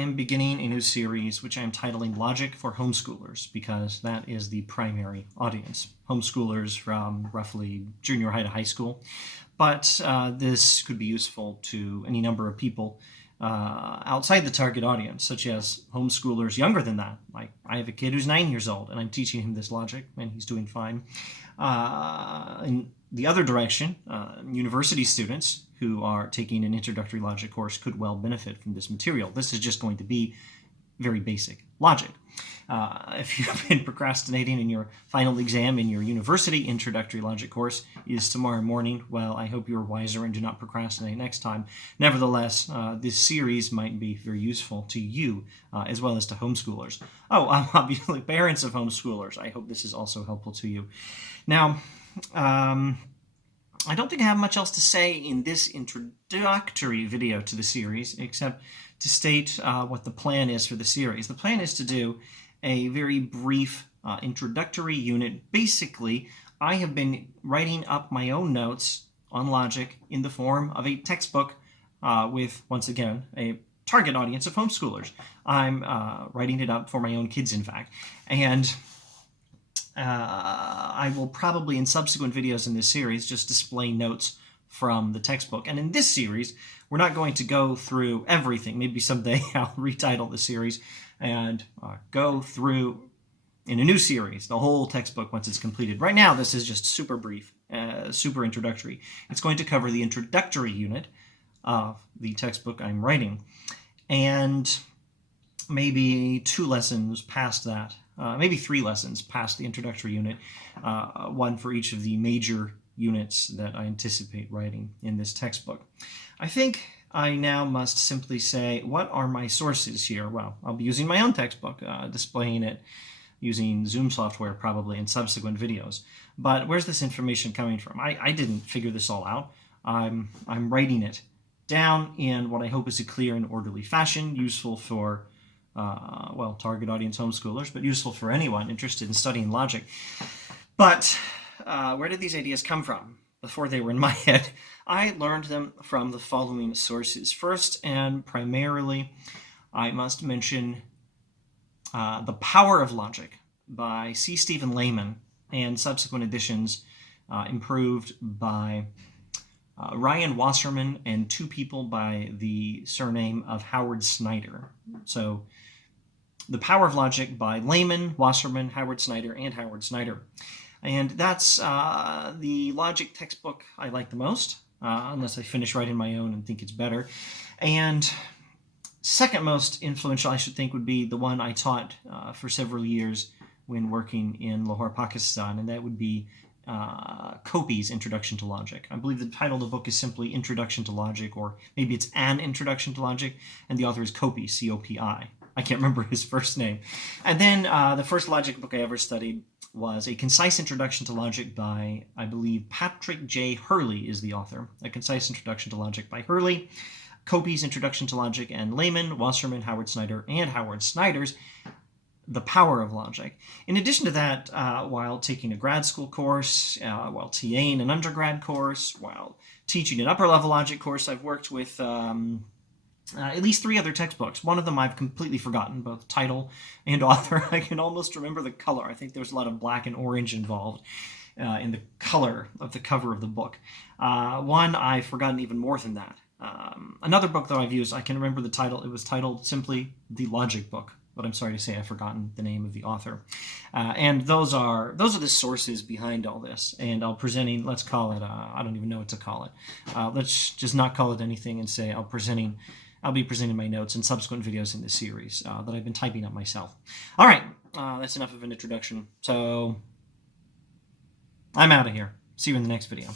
am beginning a new series which I am titling Logic for Homeschoolers, because that is the primary audience. Homeschoolers from roughly junior high to high school. But this could be useful to any number of people outside the target audience, such as homeschoolers younger than that. Like, I have a kid who's 9 years old, and I'm teaching him this logic, and he's doing fine. In the other direction, university students who are taking an introductory logic course could well benefit from this material. This is just going to be very basic logic. If you've been procrastinating in your final exam in your university introductory logic course is tomorrow morning, well, I hope you're wiser and do not procrastinate next time. Nevertheless, this series might be very useful to you as well as to homeschoolers. Oh, obviously parents of homeschoolers. I hope this is also helpful to you. Now, I don't think I have much else to say in this introductory video to the series, except to state what the plan is for the series. The plan is to do a very brief introductory unit. Basically, I have been writing up my own notes on logic in the form of a textbook with, once again, a target audience of homeschoolers. I'm writing it up for my own kids, in fact. And I will probably, in subsequent videos in this series, just display notes from the textbook. And in this series, we're not going to go through everything. Maybe someday I'll retitle the series and go through, in a new series, the whole textbook once it's completed. Right now, this is just super brief, super introductory. It's going to cover the introductory unit of the textbook I'm writing, and maybe 2 lessons past that, maybe 3 lessons past the introductory unit, one for each of the major units that I anticipate writing in this textbook. I think I now must simply say, what are my sources here? Well, I'll be using my own textbook, displaying it using Zoom software probably in subsequent videos. But where's this information coming from? I didn't figure this all out. I'm writing it down in what I hope is a clear and orderly fashion, useful for well, target audience homeschoolers, but useful for anyone interested in studying logic. But where did these ideas come from? Before they were in my head, I learned them from the following sources. First, and primarily, I must mention The Power of Logic by C. Stephen Lehman, and subsequent editions improved by Ryan Wasserman and 2 people by the surname of Howard Snyder. So, The Power of Logic by Lehman, Wasserman, Howard Snyder, and Howard Snyder. And that's the logic textbook I like the most, unless I finish writing my own and think it's better. And second most influential, I should think, would be the one I taught for several years when working in Lahore, Pakistan, and that would be Copy's Introduction to Logic. I believe the title of the book is simply Introduction to Logic, or maybe it's An Introduction to Logic, and the author is Copy, C-O-P-I. I can't remember his first name. And then the first logic book I ever studied was A Concise Introduction to Logic by, I believe, Patrick J. Hurley is the author. A Concise Introduction to Logic by Hurley, Copy's Introduction to Logic, and Lehman, Wasserman, Howard Snyder, and Howard Snyder's The Power of Logic. In addition to that, while taking a grad school course, while TAing an undergrad course, while teaching an upper-level logic course, I've worked with at least 3 other textbooks. One of them I've completely forgotten, both title and author. I can almost remember the color. I think there's a lot of black and orange involved in the color of the cover of the book. One I've forgotten even more than that. Another book that I've used, I can remember the title. It was titled simply The Logic Book, but I'm sorry to say I've forgotten the name of the author. And those are the sources behind all this. And I'll presenting, let's call it, I don't even know what to call it. Let's just not call it anything and say I'll be presenting my notes in subsequent videos in this series that I've been typing up myself. All right, that's enough of an introduction. So I'm out of here. See you in the next video.